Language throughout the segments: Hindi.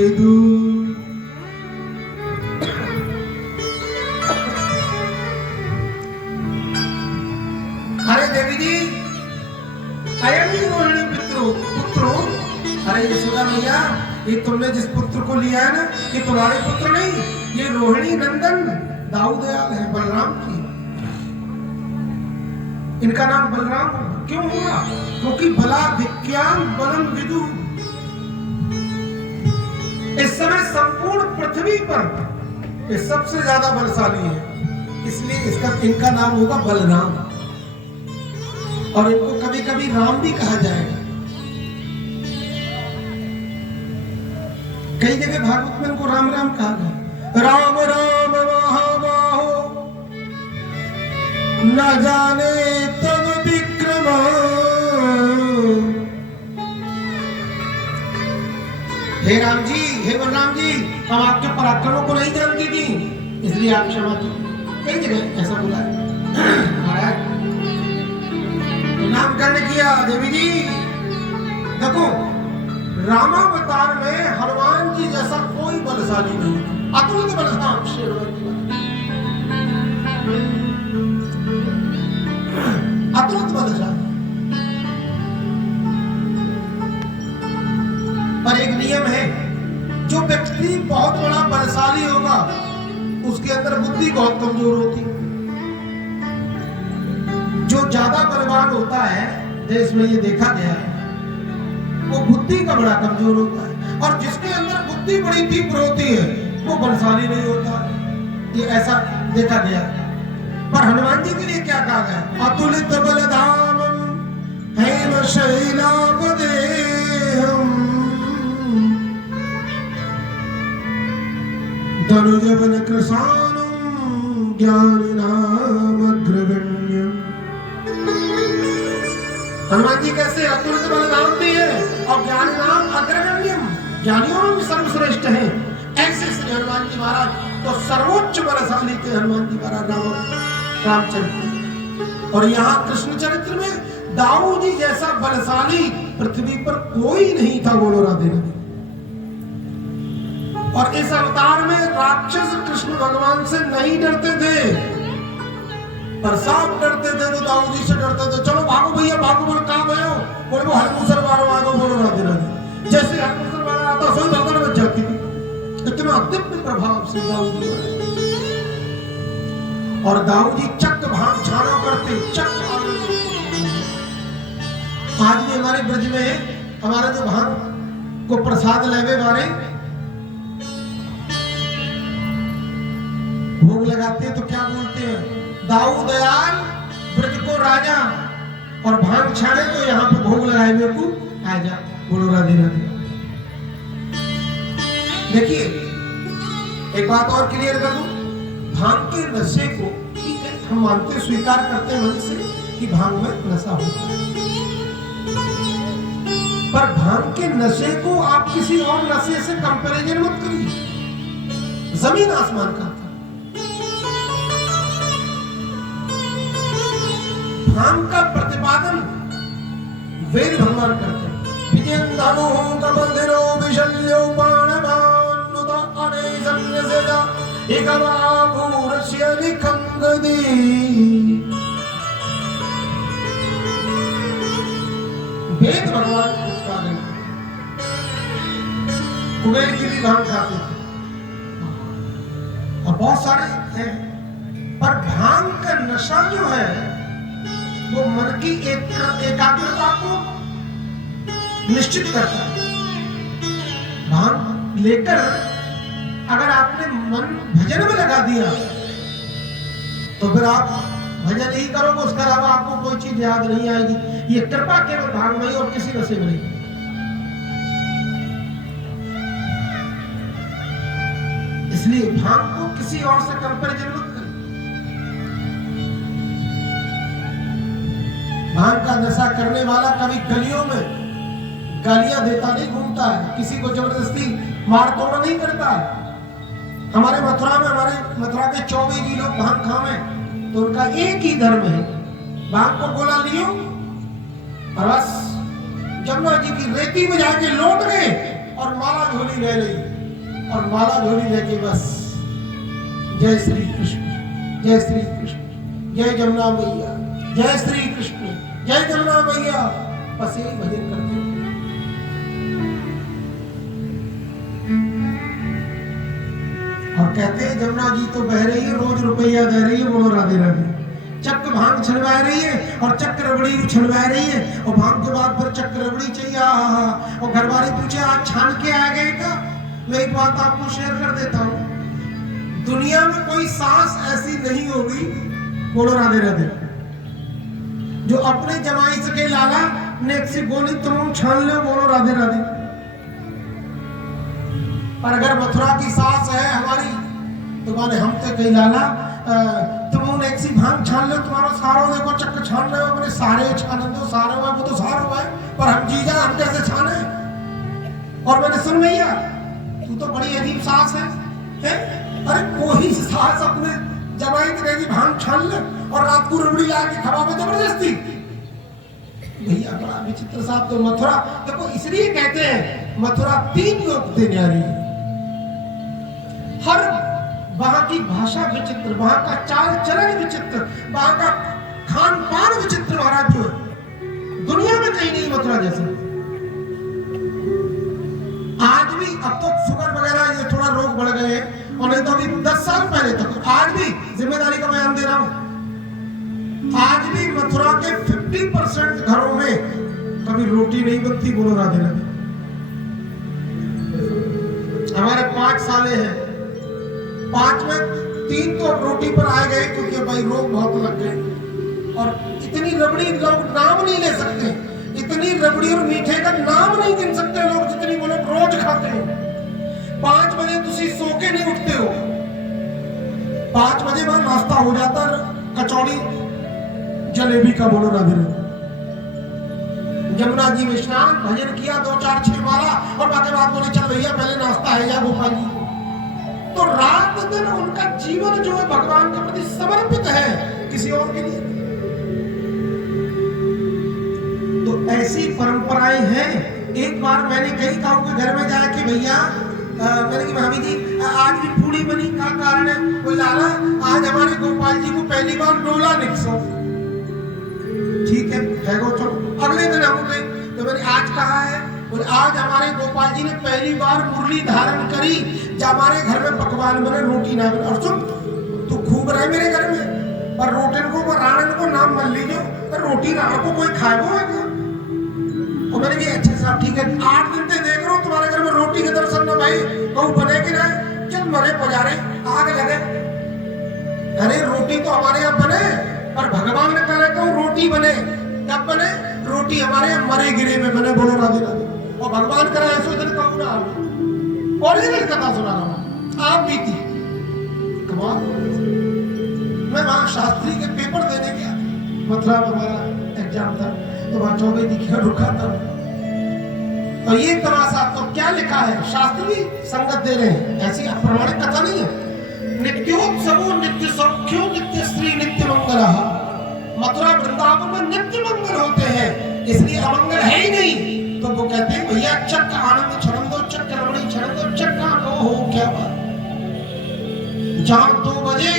विदु। अरे देवी जी, अयम ही रोहिणी पुत्रो। अरे यशोदा मैया, ये तुमने जिस पुत्र को लिया है ना, ये तुम्हारे पुत्र नहीं, ये रोहिणी नंदन दाऊद दयाल है, बलराम की। इनका नाम बलराम क्यों हुआ? क्योंकि बला विज्ञान बलम विदु। इस समय संपूर्ण पृथ्वी पर ये सबसे ज्यादा बलशाली है, इसलिए इनका नाम होगा बलराम। और इनको कभी कभी राम भी कहा जाएगा। कई जगह भागवत में इनको राम राम कहा गया। राम राम महाबाहो न जाने तब विक्रम। हे राम जी, हे बलराम जी, हम आपके पराक्रमों को नहीं जानती थी, इसलिए आप क्षमा कीजिए। कई जगह ऐसा बोला महाराज। नामकरण किया देवी जी। देखो, रामावतार में हनुमान जी जैसा कोई बलशाली नहीं, अतुलित बलशाली, अतुलित बलशाली। पर एक नियम है, जो व्यक्ति बहुत बड़ा बलशाली होगा उसके अंदर बुद्धि बहुत कमजोर होती। जो ज्यादा बलवान होता है, देश में ये देखा गया है, वो बुद्धि का बड़ा कमजोर होता है। और जिसके अंदर बुद्धि बड़ी तीव्र होती है वो बलशाली नहीं होता। ये ऐसा देखा गया। पर हनुमान जी के लिए क्या कहा गया? अतुलित बलधामम हेम शैलापदेहम धनुजवन कृशानम ज्ञानिनाम अग्रगण्यम। हनुमान जी कैसे अतुलित बलधाम भी है और ज्ञानी नाम अग्रगण्यम, ज्ञानियों में सर्वश्रेष्ठ है। ऐसे श्री हनुमान जी महाराज तो सर्वोच्च बलशाली थे। हनुमान जी महाराज रामचरित्र और यहाँ कृष्ण चरित्र में दाऊ जी जैसा बलशाली पृथ्वी पर कोई नहीं था। बोलो राधे राधे। और इस अवतार में राक्षस कृष्ण भगवान से नहीं डरते थे, पर सांप डरते थे तो दाऊ जी से डरते थे। चलो भागो भैया भागो, बोलो कहां गए हो? बोले वो हरमुसर मारो भागो। बोलो राधे राधे। जैसे हरमुसर मारा आता सोई भगवान बच जाती थी। इतना दिव्य प्रभाव से दाऊ जी। और दाऊ जी चक भांग छाना करते, चक। आज भी हमारे ब्रज में हमारे जो भांग को प्रसाद लेवे वाले भोग लगाते हैं तो क्या बोलते हैं? दाऊ दयाल ब्रज को राजा, और भांग छाने तो यहाँ पे भोग लगाए हुए को आ जा। बोलो राधे राधे। देखिए, एक बात और क्लियर कर दूं, भांग के नशे को ठीक है, हम मानते स्वीकार करते हैं मन से कि भांग में नशा होता है, पर भांग के नशे को आप किसी और नशे से कंपैरिजन मत करिए। जमीन आसमान का। भांग का प्रतिपादन वेद भगवान करते हैं। विजयंधनो कबंधनो विशल्यो बाणवान्नुत अनेसन्यसेदा एकवाभूरस्य निखंगदी। वेद भगवान प्रतिपादन। कुबेर जी भी भांग खाते थे और बहुत सारे हैं, पर भांग का नशा जो है वो मन की एकाग्रता को निश्चित करता है। भांग लेकर अगर आपने मन भजन में लगा दिया तो फिर आप भजन ही करोगे, उसके अलावा आपको कोई चीज याद नहीं आएगी। ये कृपा केवल भांग में ही और किसी नशे में नहीं। इसलिए भांग को किसी और से कंपैरिजन मत करें। भांग का नशा करने वाला कभी गलियों में गालियां देता नहीं घूमता है, किसी को जबरदस्ती मार तोड़ नहीं करता है। हमारे मथुरा के 24 जी लोग भांग खावे तो उनका एक ही धर्म है, भांग को गोला लियो और बस जमुना जी की रेती में जाके लौट गए और माला झोली रह रही। और माला झोली लेके बस जय श्री कृष्ण, जय श्री कृष्ण, जय जमुना मैया, जय श्री कृष्ण, जय जमुना मैया, बस यही भजन करते हैं। और कहते हैं जमुना जी तो बह रही है, रोज रुपया दे रही है, बोलो राधे राधे। चक्क भांग छलवा रही है और चक्क रबड़ी छलवा रही है, और भांग के बाद फिर चक्क रबड़ी चाहिए। और घर वाले पूछे आज छान के आ गए का? मैं एक बात आपको शेयर कर देता हूँ, दुनिया में कोई सास ऐसी नहीं होगी, बोलो राधे राधे, जो अपने जमाई से के लाला नेक से गोली तुम छान ले, बोलो राधे राधे। पर अगर मथुरा की सास है हमारी तो माने हम तो कहीं लाला तुम एक सी भांग छान लो, तुम्हारा सारो देखो चक्कर छान लो, अपने सारे छान दो, सारे हुआ वो तो सारा हुआ है, पर हम जीजा हम कैसे छाने? और मैंने सुन भैया तू तो बड़ी अजीब सास है? अरे कोई सास अपने जमाई के कहेगी भांग छान ले और रात को रबड़ी ला के खवा में जबरदस्ती। भैया बड़ा विचित्र साहब। तो मथुरा देखो इसलिए कहते हैं मथुरा 3 लोग थे न्यारी। हर वहां की भाषा विचित्र, वहां का चाल चलन विचित्र, वहां का खान पान विचित्र। महाराज जो दुनिया में कहीं नहीं मथुरा जैसे। आज भी अब तो शुगर वगैरह ये थोड़ा रोग बढ़ गए हैं, और नहीं तो अभी 10 साल पहले तक आज भी जिम्मेदारी का बयान दे रहा हूं, आज भी मथुरा के 50% घरों में कभी रोटी नहीं बनती, बोलो राधे राधे। हमारे 5 साले हैं, 5 में 3 तो रोटी पर आ गए क्योंकि भाई रोग बहुत लग गए। और इतनी रबड़ी लोग नाम नहीं ले सकते, इतनी रबड़ी और मीठे का नाम नहीं गिन सकते लोग जितनी वो लोग रोज खाते हैं। 5 बजे तुसी सो के नहीं उठते हो, 5 बजे वहां नाश्ता हो जाता, कचौड़ी जलेबी का, बोलो राधे राधे। जमुना जी में स्नान, भजन किया, 2-4-6 माला, और बाकी बात बोले चल भैया पहले नाश्ता है जा गोपाल जी। तो रात दिन उनका जीवन जो है भगवान के प्रति समर्पित है, किसी और के लिए। तो ऐसी परंपराएं हैं। एक बार मैंने कहीं कहा कि घर में जाए कि भैया मैंने कि भाभी जी आज भी पूड़ी बनी, क्या कारण है? बोले लाला आज हमारे गोपाल जी को पहली बार डोला निकसो। ठीक है गो चलो। अगले दिन हम उठे तो मैंने आज कहा है, बोले आज हमारे गोपाल जी ने पहली बार मुरली धारण करी, जब हमारे घर में पकवान बने, रोटी ना बने। और सुन तू खूब रहे मेरे घर में, पर रोटन को राणन को नाम मन लीजिए, पर रोटी राणा को कोई खाए वो है। और मैंने कहा अच्छा साहब ठीक है, 8 दिन से देख रहा हूँ तुम्हारे घर में रोटी के दर्शन न भाई, कहूँ बने कि नहीं? चल मरे पुजारे आग लगे। अरे रोटी तो हमारे यहाँ बने, पर भगवान ने कहा कहूँ रोटी बने, कब बने? रोटी हमारे यहाँ मरे गिरे में बने, बोलो राधे राधे। और भगवान करा ऐसे दिन कहूँ ना, ओरिजिनल कथा सुना रहा हूँ, आप भी थी कमाल। मैं वहां शास्त्री के पेपर देने गया, मथुरा में हमारा एग्जाम था, तो वहां 24 दिखा रुका था। और ये तमाशा तो क्या लिखा है, शास्त्री संगत दे रहे हैं, ऐसी प्रमाणिक कथा नहीं है। नित्योत्सवो नित्य सौख्यो नित्य श्री नित्य मंगल। मथुरा वृंदावन में नित्य मंगल होते हैं, इसलिए अमंगल है ही नहीं। तो वो कहते हैं भैया चक्क आनंद छड़न दो, चक्क रमणी छड़न दो, चक्का हो क्या बात। जहां 2 बजे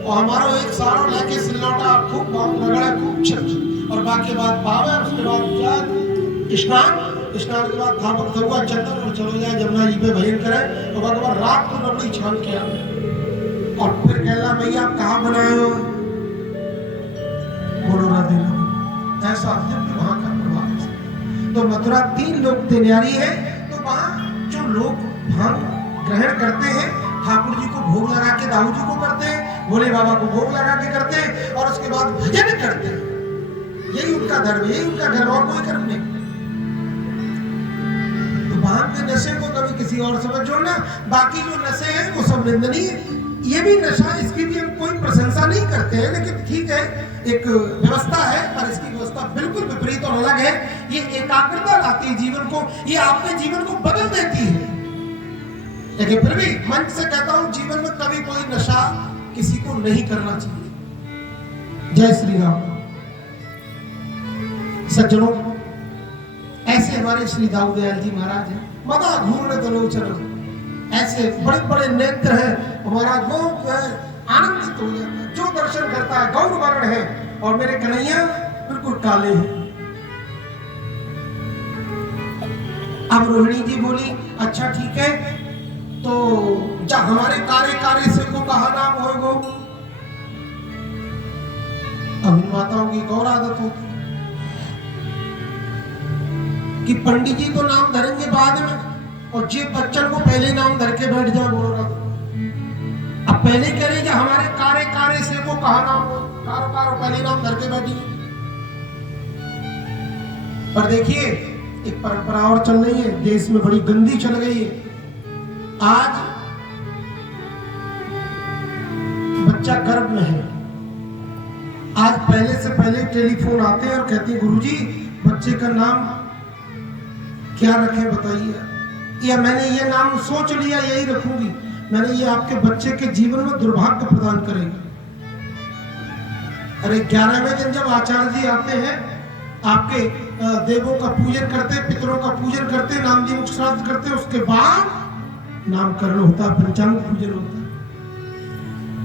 और हमारा एक सारा लेके सिलौटा खूब बाम रगड़ा, खूब छक, और बाकी बात पावे, उसके बाद क्या स्नान के बाद धापक हुआ चंदन, और चलो जाए जमुना जी पे भजन करें। और भगवान रात को रबड़ी छान के आए, और फिर कहला भैया आप कहाँ बनाए हो, बोलो राधे राधे। ऐसा वहां का प्रभाव है। तो मथुरा 3 लोग न्यारी है। तो वहां जो लोग भांग ग्रहण करते हैं, ठाकुर जी को भोग लगा के दाऊ जी को करते हैं, भोले बाबा को भोग लगा के करते हैं, और उसके बाद भजन करते हैं। यही उनका धर्म, यही उनका धर्म, और कोई धर्म नहीं। तो भांग के नशे को कभी किसी और समझो ना, बाकी जो नशे हैं वो सब निंदनीय है। ये भी नशा, इसकी भी हम कोई प्रशंसा नहीं करते हैं, लेकिन ठीक है एक व्यवस्था है, पर इसकी व्यवस्था बिल्कुल विपरीत और अलग है। ये एकाग्रता लाती है जीवन को, ये आपके जीवन को बदल देती है। लेकिन फिर भी मंच से कहता हूं जीवन में कभी कोई नशा किसी को नहीं करना चाहिए। जय श्री राम। सज्जनों, ऐसे हमारे श्री दाऊदयाल जी महाराज हैं। मदा घूर्ण दलो चलो, ऐसे बड़े बड़े नेत्र हैं, हमारा गोप है आनंदित हो जाता है। जो दर्शन करता है गौर वर्ण है और मेरे कन्हैया बिल्कुल काले हैं। अब रोहिणी जी बोली अच्छा ठीक है, तो जा हमारे कार्य से को कहा नाम होगो। अब इन माताओं की एक और आदत होती कि पंडित जी तो नाम धरेंगे बाद में और जे बच्चन को पहले नाम धर के बैठ जाए बोल रहा। अब पहले कह रहे हमारे कार्य से को कहा नाम हो, कारो पहले नाम धर के बैठी। पर देखिए एक परंपरा और चल रही है, देश में बड़ी गंदी चल गई है। आज बच्चा गर्भ में है, आज पहले से पहले टेलीफोन आते हैं और कहते हैं गुरुजी बच्चे का नाम क्या रखें बताइए, या मैंने ये नाम सोच लिया यही रखूंगी, मैंने ये आपके बच्चे के जीवन में दुर्भाग्य प्रदान करेगा। अरे 11वें दिन जब आचार्य जी आते हैं, आपके देवों का पूजन करते, पितरों का पूजन करते, नामदी मुख श्राद्ध करते, उसके बाद नामकरण होता है, पंचांग पूजन होता है।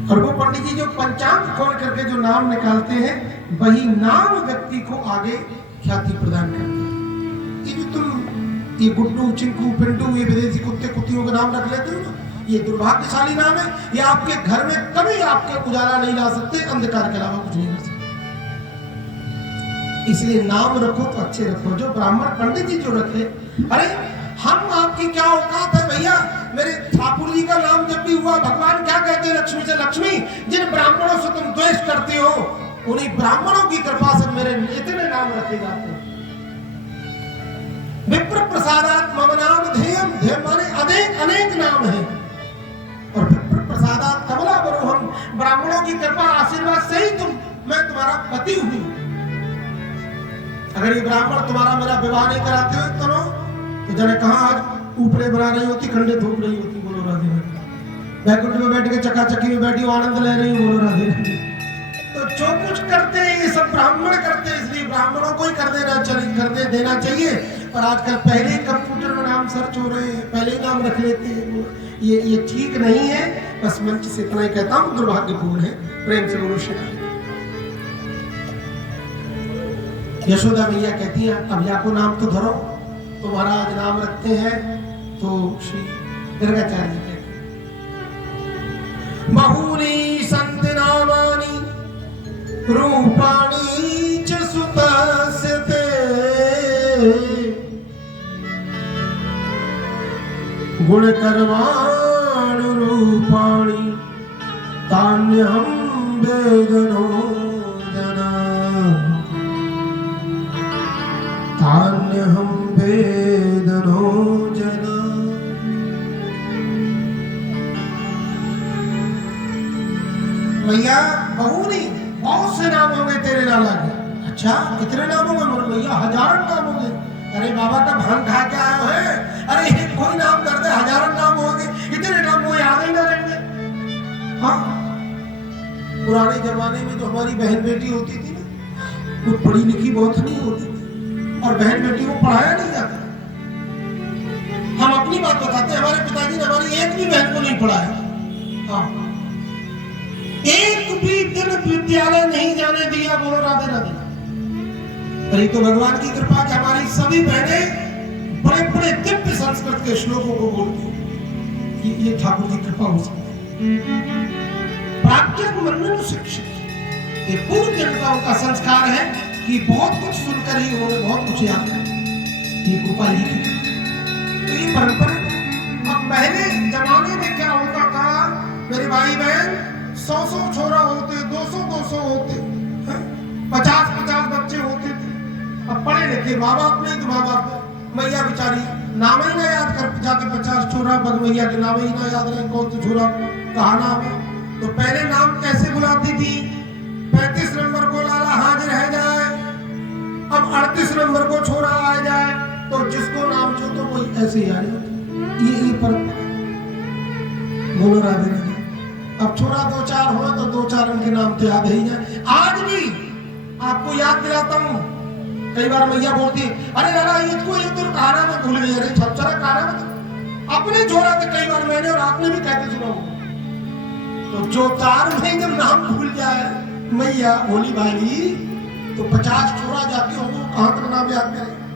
और वो पंडित जी जो पंचांग खोल करके जो नाम निकालते हैं, वही नाम व्यक्ति को आगे ख्याति प्रदान करते हैं। ये भी तुम ये गुड्डू चिंकू पिंटू ये विदेशी कुत्ते कुत्तियों का नाम रख लेते हो ना, ये दुर्भाग्यशाली नाम है। ये आपके घर में कभी आपके उजाला नहीं ला सकते, अंधकार के अलावा कुछ नहीं कर सकते। इसलिए नाम रखो तो अच्छे रखो। जो ब्राह्मण पंडित जी जो रखे, अरे हम आपकी क्या औकात है भैया, मेरे ठाकुर जी का नाम जब भी हुआ भगवान क्या कहते हैं लक्ष्मी से, लक्ष्मी जिन ब्राह्मणों से तुम द्वेष करते हो उन्हीं ब्राह्मणों की कृपा से मेरे इतने नाम रखे जाते हैं। विप्र प्रसादात मम नाम धेयम, धेयम माने अनेक अनेक नाम है। और विप्र प्रसादात कमला बरोहम, ब्राह्मणों की कृपा आशीर्वाद से ही मैं तुम्हारा पति हूं। अगर ये ब्राह्मण तुम्हारा मेरा विवाह नहीं कराते हो तो जने कहा आज ऊपरे बना रही होती, खंडे धूप रही होती। बोलो राधे राधे। बैकुंठ में बैठ के चकाचकी में बैठी आनंद ले रही, बोलो राधे राधे। तो जो कुछ करते हैं ये सब ब्राह्मण करते हैं, इसलिए ब्राह्मणों को ही कर देना चाहिए। पर आजकल पहले ही कंप्यूटर में नाम सर्च हो रहे हैं, पहले ही नाम रख लेते हैं, ये ठीक नहीं है। बस मंच से इतना ही कहता हूँ, दुर्भाग्यपूर्ण है। प्रेम से बोलो श्री। यशोदा मैया कहती है अब या को नाम तो धरो, तो महाराज नाम रखते हैं। तो श्री गर्गाचार्य जी कहते बहुनी संत नामानि रूपाणि च सुतस्य ते गुण कर्माणि रूपाणि तान्यहं वेदनो जना, तान्यहं वेदनो जना। मैया बहुनी बहुत से नाम होंगे तेरे लाला के। अच्छा कितने नाम होंगे मैया? 1000 नाम होंगे। अरे बाबा का भांग खा के आए हैं, अरे कोई नाम कर दे, 1000 नाम होंगे। इतने नाम वो याद ही ना रहेंगे। हाँ पुराने जमाने में जो हमारी बहन बेटी होती थी ना, वो पढ़ी लिखी बहुत नहीं होती थी और बहन बेटी को पढ़ाया नहीं जाता। हम अपनी बात बताते हैं, हमारे पिताजी ने हमारी एक भी बहन को नहीं पढ़ाया। हाँ एक भी दिन विद्यालय नहीं जाने दिया। बोलो राधे राधे। अरे तो भगवान की कृपा कि हमारी सभी बहनें बड़े बड़े दिव्य संस्कृत के श्लोकों को बोलती। ये ठाकुर की कृपा हो सकती है। प्राज्ञ मनन शिक्षित, ये पूर्व जन्म का उनका संस्कार है कि बहुत कुछ सुनकर ही उन्होंने बहुत कुछ याद किया। ये कृपा ही थी। तो ये परंपरा। अब पहले जमाने में क्या होता था मेरे भाई बहन, 100 छोरा होते, 200 होते, 50 बच्चे होते थे। अब पढ़े लिखे माँ बाप नहीं तो माँ बाप मैया बेचारी नाम ही ना याद कर जाके 50 छोरा बग मैया के नाम ही ना याद रहे कौन सा छोरा कहा नाम है। तो पहले नाम कैसे बुलाती थी? 35 नंबर को लाला हाजिर है जाए, अब 38 नंबर को छोरा आ जाए, तो जिसको नाम जो तो वही ऐसे ही आ रही। ये परंपरा। बोलो राधे राधे। अब छोरा 2-4 हो तो 2-4 उनके नाम तो याद ही जाए। आज भी आपको याद दिलाता हूँ, कई बार मैया बोलती है अरे लाला ये तो कहाना में भूल गई। अरे छपचरा कहाना में अपने छोरा थे, कई बार मैं मैंने और आपने भी कहते सुना होगा। तो जो तार में जब नाम भूल जाए मैया भोली भाली, तो 50 छोरा जाके हो कहां तक नाम याद करे।